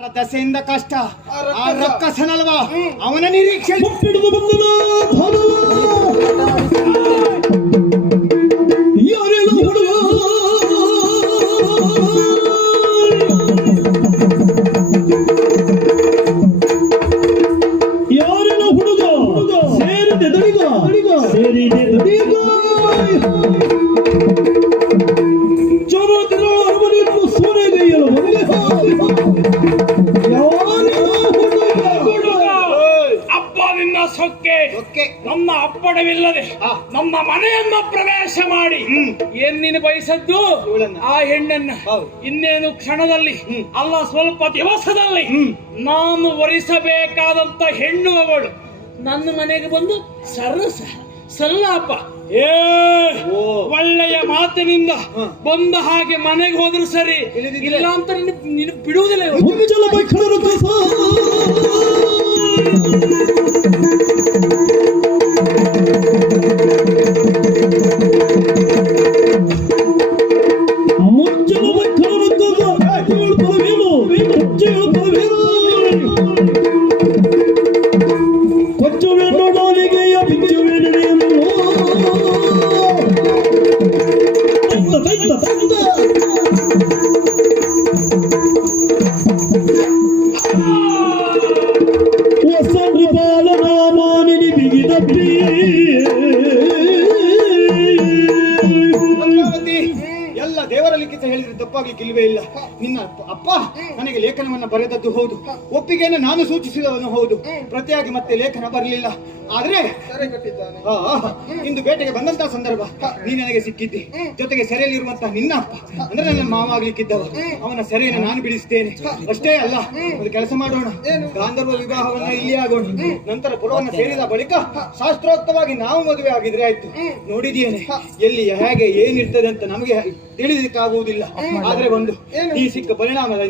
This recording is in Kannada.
ದಸೆಯಿಂದ ಕಷ್ಟ ಆ ರಕ್ಕಸನಲ್ವಾ ಅವನ ನಿರೀಕ್ಷೆ ನಮ್ಮ ಅಪ್ಪಣವಿಲ್ಲದೆ ನಮ್ಮ ಮನೆಯನ್ನ ಪ್ರವೇಶ ಮಾಡಿ ಏನ್ ನೀನು ಬಯಸದ್ದು ಆ ಹೆಣ್ಣನ್ನ ಇನ್ನೇನು ಕ್ಷಣದಲ್ಲಿ ಅಲ್ಲ ಸ್ವಲ್ಪ ದಿವಸದಲ್ಲಿ ನಾನು ವರಿಸಬೇಕಾದಂತ ಹೆಣ್ಣು ಅವಳು ನನ್ನ ಮನೆಗೆ ಬಂದು ಸಲ್ಲಾಪ ಒಳ್ಳೆಯ ಮಾತಿನಿಂದ ಬಂದ ಹಾಗೆ ಮನೆಗೆ ಹೋದ್ರು ಸರಿ, ಇಲ್ಲ ಅಂತ ನೀನು ಬಿಡುವುದಿಲ್ಲ. ಎಲ್ಲ ದೇವರ ಲಿಖಿತ ಹೇಳಿದ್ರೆ ತಪ್ಪಾಗ್ಲಿಕ್ಕೆ ಇಲ್ವೇ ಇಲ್ಲ. ನಿನ್ನ ಅಪ್ಪ ನನಗೆ ಲೇಖನವನ್ನ ಬರೆದದ್ದು ಹೌದು, ಒಪ್ಪಿಗೆಯನ್ನು ನಾನು ಸೂಚಿಸಿದವನು ಹೌದು, ಪ್ರತಿಯಾಗಿ ಮತ್ತೆ ಲೇಖನ ಬರಲಿಲ್ಲ. ಆದ್ರೆ ಇಂದು ಬೇಟೆಗೆ ಬಂದಂತಹ ಸಂದರ್ಭ ನೀನು ನನಗೆ ಸಿಕ್ಕಿದ್ದಿ. ಜೊತೆಗೆ ಸೆರೆಯಲ್ಲಿರುವಂತಹ ನಿನ್ನ ಅಪ್ಪ ಅಂದ್ರೆ ನನ್ನ ಮಾವ ಆಗ್ಲಿಕ್ಕಿದ್ದವ, ಅವನ ಸೆರೆಯನ್ನು ನಾನು ಬಿಡಿಸ್ತೇನೆ. ಅಷ್ಟೇ ಅಲ್ಲ, ಒಂದು ಕೆಲಸ ಮಾಡೋಣ, ಗಾಂಧರ್ವ ವಿವಾಹವನ್ನ ಇಲ್ಲಿ ಆಗೋಣ, ನಂತರ ಪುರವನ್ನ ಸೇರಿದ ಬಳಿಕ ಶಾಸ್ತ್ರೋಕ್ತವಾಗಿ ನಾವು ಮದುವೆ ಆಗಿದ್ರೆ ಆಯ್ತು. ನೋಡಿದೇನೆ ಎಲ್ಲಿ ಹೇಗೆ ಏನಿರ್ತದೆ ಅಂತ ನಮಗೆ ತಿಳಿದಕ್ಕಾಗುವುದಿಲ್ಲ. ಆದ್ರೆ ಒಂದು ಈ ಸಿಕ್ಕ ಪರಿಣಾಮದ